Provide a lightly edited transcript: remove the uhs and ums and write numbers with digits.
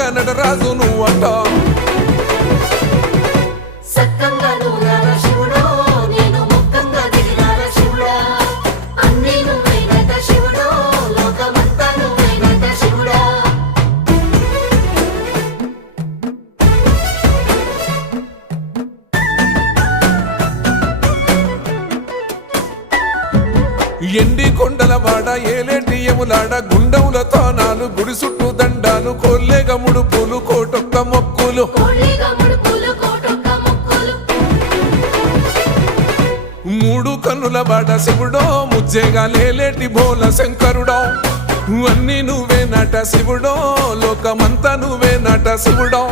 సక్కగా నటరాజు నువ్వంట ఎండి కొండల వాడ ఏలేటి యములాడ గుండముల తానాలు గుడి చుట్టూ దండాలు కొల్లేగ ముడుపులు కోటొక్క మొక్కులు మూడు కన్నుల వాడ శివుడో ముజ్జేగా లేలేటి భోల శంకరుడో అన్ని నువ్వే నట శివుడో లోకమంతా నువ్వే నట శివుడో